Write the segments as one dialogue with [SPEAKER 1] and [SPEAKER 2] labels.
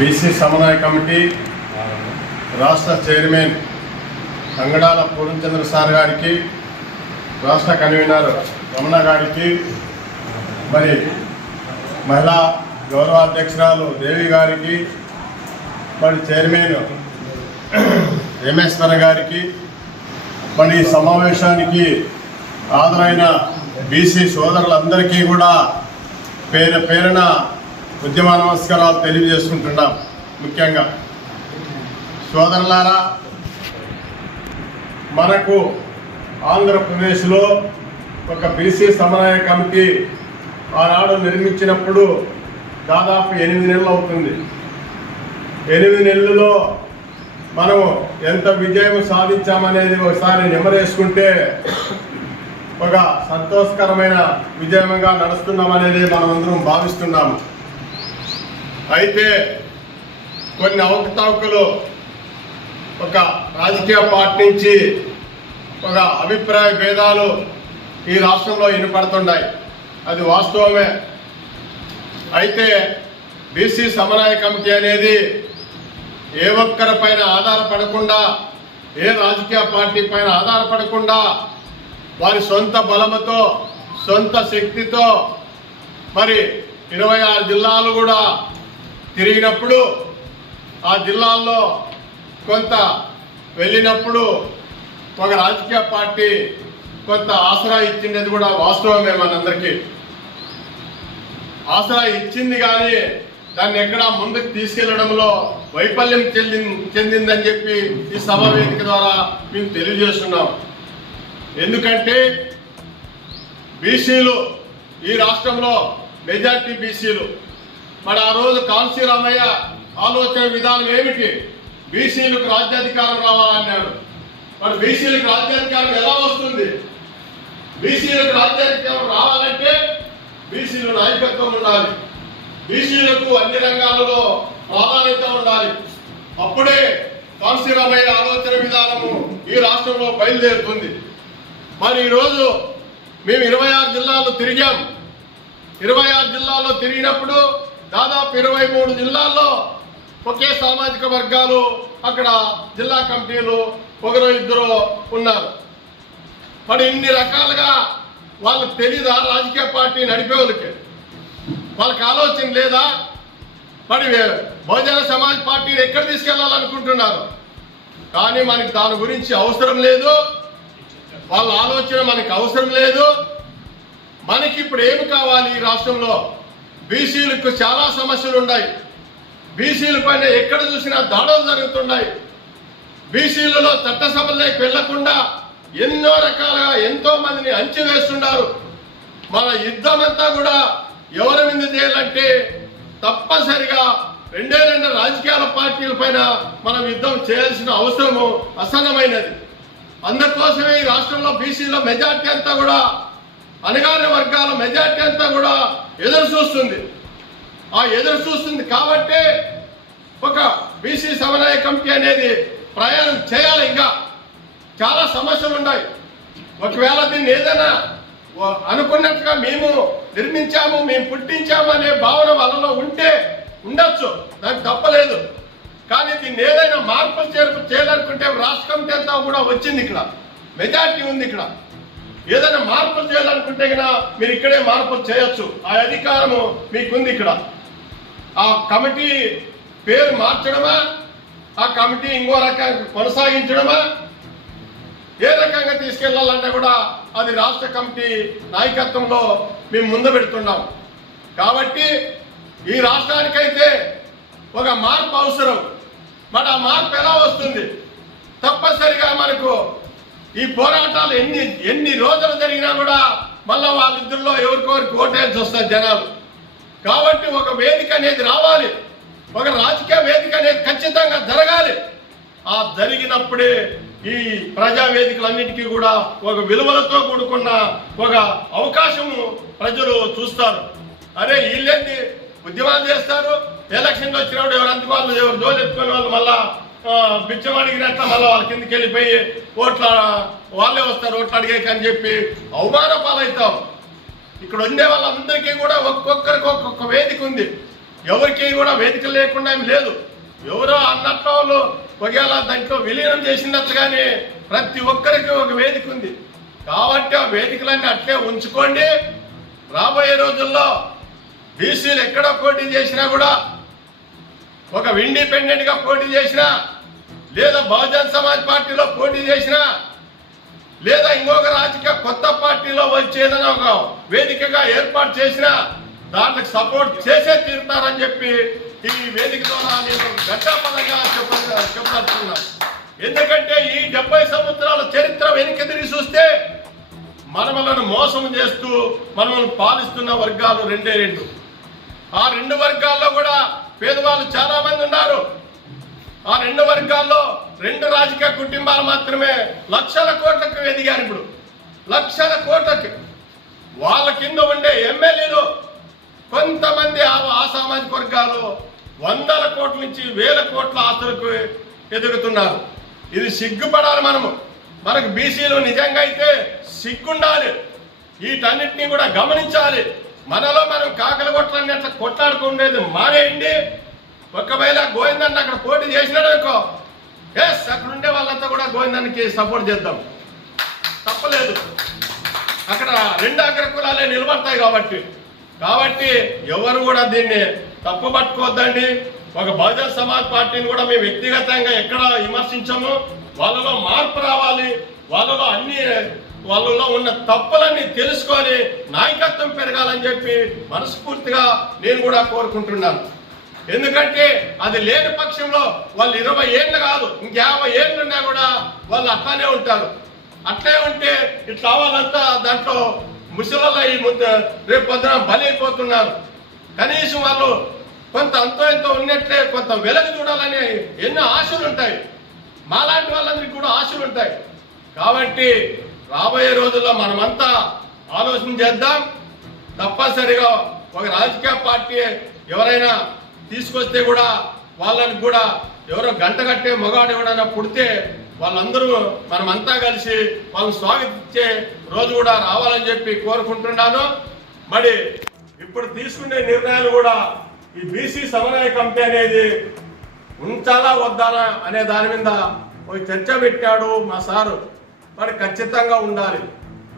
[SPEAKER 1] BC సమన్వయ committee రాష్ట్ర chairman Angadala Purnachandra sir గారికి రాష్ట్ర కన్వీనర్ రమణ గారికి మరి మహిళా గౌరవాధ్యక్షురాలు దేవి గారికి మరి చైర్మన్ రమేశ్వర గారికి మరి సమావేశానికి హాజరైన బీసీ సోదరులందరికీ కూడా పేరు పేరున ఉద్యమ నమస్కారాలు తెలియజేసుకుంటున్నాం ముఖ్యంగా. సోదరులారా మనకు ఆంధ్రప్రదేశ్లో ఒక బీసీ సమన్వయ కమిటీ ఆనాడు నిర్మించినప్పుడు దాదాపు ఎనిమిది నెలలు అవుతుంది. ఎనిమిది నెలల్లో మనము ఎంత విజయం సాధించామనేది ఒకసారి నెమరేసుకుంటే ఒక సంతోషకరమైన విజయంగా నడుస్తున్నామనేది మనమందరం భావిస్తున్నాము. అయితే కొన్ని అవకతవకలు ఒక రాజకీయ పార్టీ నుంచి ఒక అభిప్రాయ భేదాలు ఈ రాష్ట్రంలో వినపడుతున్నాయి. అది వాస్తవమే. అయితే బీసీ సమన్వయ కమిటీ అనేది ఏ ఒక్కరి పైన ఆధారపడకుండా ఏ రాజకీయ పార్టీ పైన ఆధారపడకుండా వారి సొంత బలముతో సొంత శక్తితో మరి ఇరవై ఆరు జిల్లాలు కూడా తిరిగినప్పుడు ఆ జిల్లాల్లో కొంత వెళ్ళినప్పుడు ఒక రాజకీయ పార్టీ కొంత ఆసరా ఇచ్చింది కూడా వాస్తవమే మనందరికీ. ఆసరా ఇచ్చింది కానీ దాన్ని ఎక్కడా ముందుకు తీసుకెళ్ళడంలో వైఫల్యం చెంది చెందిందని చెప్పి ఈ సభ వేదిక ద్వారా మేము తెలియజేస్తున్నాం. ఎందుకంటే బీసీలు ఈ రాష్ట్రంలో మెజార్టీ బీసీలు. మరి ఆ రోజు కాన్సీ రామయ్య ఆలోచన విధానం ఏమిటి? బీసీలకు రాజ్యాధికారం రావాలన్నాడు. మరి బీసీలకు రాజ్యాధికారం ఎలా వస్తుంది? బీసీలకు రాజ్యాధికారం రావాలంటే బీసీలు నాయకత్వం ఉండాలి. బీసీలకు అన్ని రంగాలలో ప్రాధాన్యత ఉండాలి. అప్పుడే కాన్సీరామయ్య ఆలోచన విధానము ఈ రాష్ట్రంలో బయలుదేరుతుంది. మరి ఈరోజు మేము ఇరవై ఆరు జిల్లాల్లో తిరిగాం. ఇరవై ఆరు జిల్లాల్లో తిరిగినప్పుడు దాదాపు ఇరవై మూడు జిల్లాల్లో ఒకే సామాజిక వర్గాలు అక్కడ జిల్లా కమిటీలు ఒకరు ఇద్దరు ఉన్నారు. మరి ఇన్ని రకాలుగా వాళ్ళకి తెలీదా? రాజకీయ పార్టీ నడిపే వాళ్ళకి. వాళ్ళకి ఆలోచన లేదా? మరి బహుజన సమాజ్ పార్టీని ఎక్కడ తీసుకెళ్ళాలనుకుంటున్నారు? కానీ మనకి దాని గురించి అవసరం లేదు. వాళ్ళ ఆలోచన మనకి అవసరం లేదు. మనకి ఇప్పుడు ఏమి కావాలి ఈ రాష్ట్రంలో? బీసీలకు చాలా సమస్యలు ఉన్నాయి బీసీల పైన ఎక్కడ చూసినా దాడులు జరుగుతున్నాయి. బీసీలలో చట్టసభలకు వెళ్ళకుండా ఎన్నో రకాలుగా ఎంతో మందిని అంచివేస్తున్నారు మన యుద్ధం అంతా కూడా ఎవరి మీద చేయాలంటే తప్పనిసరిగా రెండే రెండు రాజకీయాల పార్టీల పైన మనం యుద్ధం చేయాల్సిన అవసరము అసన్నమైనది అందుకోసమే ఈ రాష్ట్రంలో బీసీలో మెజార్టీ అంతా కూడా అణగారిన వర్గాల మెజార్టీ అంతా కూడా ఎదురు చూస్తుంది. ఆ ఎదురు చూస్తుంది కాబట్టే ఒక బీసీ సమన్వయ కమిటీ అనేది ప్రయాణం చేయాలి ఇంకా. చాలా సమస్యలు ఉన్నాయి. ఒకవేళ దీన్ని ఏదైనా అనుకున్నట్టుగా మేము నిర్మించాము మేము పుట్టించాము అనే భావన వాళ్ళలో ఉంటే ఉండొచ్చు. దానికి తప్పలేదు. కానీ దీన్ని ఏదైనా మార్పులు చేర్పు చేయాలనుకుంటే రాష్ట్ర కమిటీ అంతా కూడా వచ్చింది ఇక్కడ. మెజార్టీ ఉంది ఇక్కడ. ఏదైనా మార్పులు చేయాలనుకుంటే కదా మీరు ఇక్కడే మార్పులు చేయొచ్చు. ఆ అధికారము మీకుంది ఇక్కడ. ఆ కమిటీ పేరు మార్చడమా? ఆ కమిటీ ఇంకో రకంగా కొనసాగించడమా? ఏ రకంగా తీసుకెళ్ళాలంటే కూడా అది రాష్ట్ర కమిటీ నాయకత్వంలో మేము ముందు పెడుతున్నాం. కాబట్టి ఈ రాష్ట్రానికైతే ఒక మార్పు అవసరం. మరి ఆ మార్పు ఎలా వస్తుంది? తప్పనిసరిగా మనకు ఈ పోరాటాలు ఎన్ని ఎన్ని రోజులు జరిగినా కూడా మళ్ళా వాళ్ళిద్దరిలో ఎవరికొరికి ఓటేసి వస్తారు జనాలు. కాబట్టి ఒక వేదిక అనేది రావాలి. ఒక రాజకీయ వేదిక అనేది ఖచ్చితంగా జరగాలి. ఆ జరిగినప్పుడే ఈ ప్రజా వేదికలన్నిటికీ కూడా ఒక విలువలతో కూడుకున్న ఒక అవకాశము ప్రజలు చూస్తారు. అరే వీళ్ళేంటి ఉద్యమాలు చేస్తారు. ఎలక్షన్లు వచ్చినప్పుడు ఎవరు అందుకోవాలి వాళ్ళు ఎవరు జోలు ఎత్తుకునే వాళ్ళు మళ్ళా బిచ్చవాడికి రెట్ల మళ్ళీ వాళ్ళ కిందకి వెళ్ళిపోయి ఓట్ల వాళ్ళే వస్తారు ఓట్లు అడిగాక అని చెప్పి అవమాన పాలవుతాం. ఇక్కడ ఉండే వాళ్ళందరికీ కూడా ఒక్కొక్కరికి ఒక్కొక్క వేదిక ఉంది. ఎవరికి కూడా వేదిక లేకుండా ఏమి లేదు. ఎవరో అన్నట్టు వాళ్ళు ఒకవేళ దాంట్లో విలీనం చేసినట్లుగానే ప్రతి ఒక్కరికి ఒక వేదిక ఉంది. కాబట్టి ఆ వేదికలన్నీ అట్లే ఉంచుకోండి. రాబోయే రోజుల్లో బీసీలు ఎక్కడ పోటీ చేసినా కూడా ఒక ఇండిపెండెంట్గా పోటీ చేసినా లేదా బహుజన్ సమాజ్ పార్టీలో పోటీ చేసినా లేదా ఇంకొక రాజకీయ కొత్త పార్టీలో వచ్చి ఏదైనా ఒక వేదికగా ఏర్పాటు చేసినా దాంట్లో సపోర్ట్ చేసే తీరుతారని చెప్పి ఈ వేదిక ద్వారా నేను ఘట్టపదంగా చెప్ప ఎందుకంటే ఈ డెబ్బై సంవత్సరాల చరిత్ర వెనక్కి తిరిగి చూస్తే మనమలను మోసం చేస్తూ మనల్ని పాలిస్తున్న వర్గాలు రెండే రెండు. ఆ రెండు వర్గాల్లో కూడా పేదవాళ్ళు చాలా మంది ఉన్నారు. ఆ రెండు వర్గాల్లో రెండు రాజకీయ కుటుంబాలు మాత్రమే లక్షల కోట్లకు ఎదిగారు ఇప్పుడు. లక్షల కోట్లకి. వాళ్ళ కింద ఉండే ఎమ్మెల్యేలు కొంతమంది ఆ సామాజిక వర్గాలు వందల కోట్ల నుంచి వేల కోట్ల ఆస్తులకు ఎదుగుతున్నారు. ఇది సిగ్గుపడాలి మనము. మనకు బీసీలు నిజంగా అయితే సిగ్గుండాలి. వీటన్నిటిని కూడా గమనించాలి. మనలో మనం కాకలు కొట్టాలని అట్లా కొట్లాడుకుండేది మానేయండి ఒకవేళ గోవిందన్న అక్కడ పోటీ చేసినాడు అనుకో ఎస్ అక్కడ ఉండే వాళ్ళంతా కూడా గోవిందానికి సపోర్ట్ చేద్దాం. తప్పలేదు. అక్కడ రెండు అగ్ర కులాలే నిలబడతాయి కాబట్టి. కాబట్టి ఎవరు కూడా దీన్ని తప్పుపట్టుకోవద్దండి. ఒక బహుజన సమాజ్ పార్టీని కూడా మేము వ్యక్తిగతంగా ఎక్కడ విమర్శించాము. వాళ్ళలో మార్పు రావాలి. వాళ్ళలో అన్ని వాళ్ళలో ఉన్న తప్పులన్నీ తెలుసుకొని నాయకత్వం పెరగాలని చెప్పి మనస్ఫూర్తిగా నేను కూడా కోరుకుంటున్నాను. ఎందుకంటే అది లేని పక్షంలో వాళ్ళు ఇరవై ఏళ్ళు కాదు ఇంక యాభై ఏళ్ళు ఉన్నా కూడా వాళ్ళు అట్లానే ఉంటారు. అట్లే ఉంటే ఇట్లా వాళ్ళంతా దాంట్లో ముసలలో ఈ రేపు పొద్దున బలైపోతున్నారు. కనీసం వాళ్ళు కొంత అంతో ఎంతో ఉన్నట్లే కొంత వెలుగు చూడాలని ఎన్నో ఆశలు ఉంటాయి. మాలాంటి వాళ్ళందరికీ కూడా ఆశలు ఉంటాయి. కాబట్టి రాబోయే రోజుల్లో మనమంతా ఆలోచన చేద్దాం. తప్పనిసరిగా ఒక రాజకీయ పార్టీ ఎవరైనా తీసుకొస్తే కూడా వాళ్ళని కూడా ఎవరో గంట కట్టే మగాడు ఎవడైనా పుడితే వాళ్ళందరూ మనమంతా కలిసి వాళ్ళని స్వాగతించే రోజు కూడా రావాలని చెప్పి కోరుకుంటున్నాను. మరి ఇప్పుడు తీసుకునే నిర్ణయాలు కూడా ఈ బీసీ సమన్వయ కమిటీ అనేది ఉంచాలా వద్దాలా అనే దాని మీద ఒక చర్చ పెట్టాడు మా సారు. మరి ఖచ్చితంగా ఉండాలి.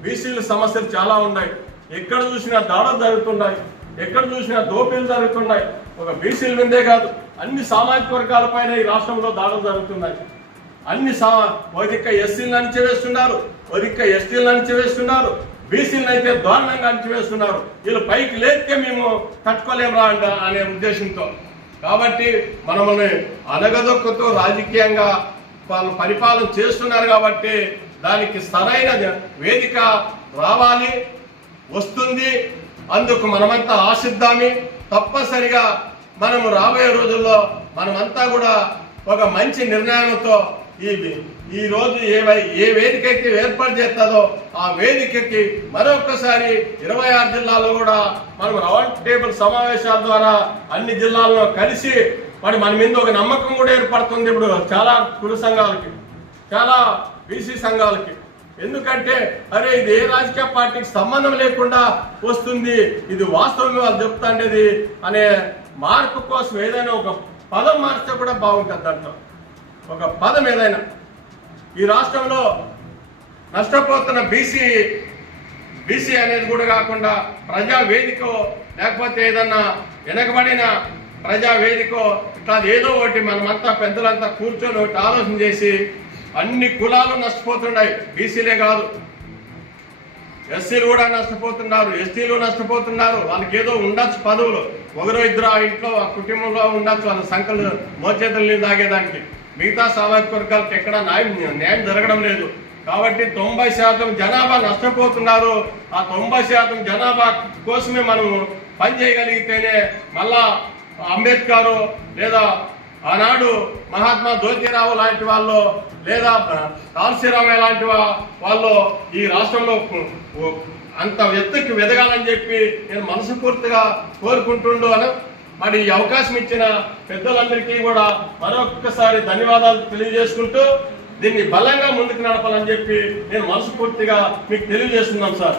[SPEAKER 1] బీసీల సమస్యలు చాలా ఉన్నాయి. ఎక్కడ చూసినా దాడులు జరుగుతున్నాయి. ఎక్కడ చూసినా దోపిలు జరుగుతున్నాయి. ఒక బీసీల మీదే కాదు అన్ని సామాజిక వర్గాలపైన ఈ రాష్ట్రంలో దాడులు జరుగుతున్నాయి. అన్ని సా ఒదిక్క ఎస్సీలను అణిచివేస్తున్నారు ఒదిక్క ఎస్టీలను అణిచివేస్తున్నారు బీసీలను అయితే దారుణంగా అణిచివేస్తున్నారు. వీళ్ళు పైకి లేకే మేము తట్టుకోలేము రా అంట అనే ఉద్దేశంతో. కాబట్టి మనల్ని అనగదొక్కుతూ రాజకీయంగా వాళ్ళు పరిపాలన చేస్తున్నారు కాబట్టి దానికి సరైన వేదిక రావాలి వస్తుంది. అందుకు మనమంతా ఆశిద్దామి. తప్పనిసరిగా మనము రాబోయే రోజుల్లో మనమంతా కూడా ఒక మంచి నిర్ణయంతో ఈ ఈ రోజు ఏ ఏ వేదిక అయితే ఏర్పాటు చేస్తుందో ఆ వేదికకి మరొకసారి ఇరవై ఆరు జిల్లాల్లో కూడా మనం రౌండ్ టేబుల్ సమావేశాల ద్వారా అన్ని జిల్లాల్లో కలిసి మరి మన మీద ఒక నమ్మకం కూడా ఏర్పడుతుంది ఇప్పుడు చాలా కుల సంఘాలకి చాలా బీసీ సంఘాలకి. ఎందుకంటే అరే ఇది ఏ రాజకీయ పార్టీకి సంబంధం లేకుండా వస్తుంది? ఇది వాస్తవం వాళ్ళు చెప్తాండేది అనే మార్పు కోసం ఏదైనా ఒక పదం మార్చితే కూడా బాగుంటుంది దాంట్లో ఒక పదం ఏదైనా. ఈ రాష్ట్రంలో నష్టపోతున్న బీసీ బీసీ అనేది కూడా కాకుండా ప్రజా వేదికో లేకపోతే ఏదన్నా వెనకబడిన ప్రజా వేదికో ఇట్లా ఏదో ఒకటి మనమంతా పెద్దలంతా కూర్చొని ఒకటి ఆలోచన చేసి అన్ని కులాలు నష్టపోతున్నాయి. బీసీలే కాదు. ఎస్సీలు కూడా నష్టపోతున్నారు. ఎస్టీలు నష్టపోతున్నారు. వాళ్ళకి ఏదో ఉండొచ్చు పదవులు. ఒకరో ఇద్దరు ఆ ఇంట్లో ఆ కుటుంబంలో ఉండొచ్చు. వాళ్ళ సంఖ్యలు మోచేతుల్ని తాగేదానికి. మిగతా సామాజిక వర్గాలకు ఎక్కడ న్యాయం న్యాయం జరగడం లేదు. కాబట్టి తొంభై శాతం జనాభా నష్టపోతున్నారు. ఆ తొంభై శాతం జనాభా కోసమే మనం పని చేయగలిగితేనే మళ్ళా అంబేద్కర్ లేదా ఆనాడు మహాత్మా జ్యోతిరావు లాంటి వాళ్ళు లేదా కాల్సీరామయ్య లాంటి వాళ్ళు ఈ రాష్ట్రంలో అంత ఎత్తుకి వెదగాలని చెప్పి నేను మనస్ఫూర్తిగా కోరుకుంటుండు అని మరి ఈ అవకాశం ఇచ్చిన పెద్దలందరికీ కూడా మరొక్కసారి ధన్యవాదాలు తెలియజేసుకుంటూ దీన్ని బలంగా ముందుకు నడపాలని చెప్పి నేను మనస్ఫూర్తిగా మీకు తెలియజేస్తున్నాను సార్.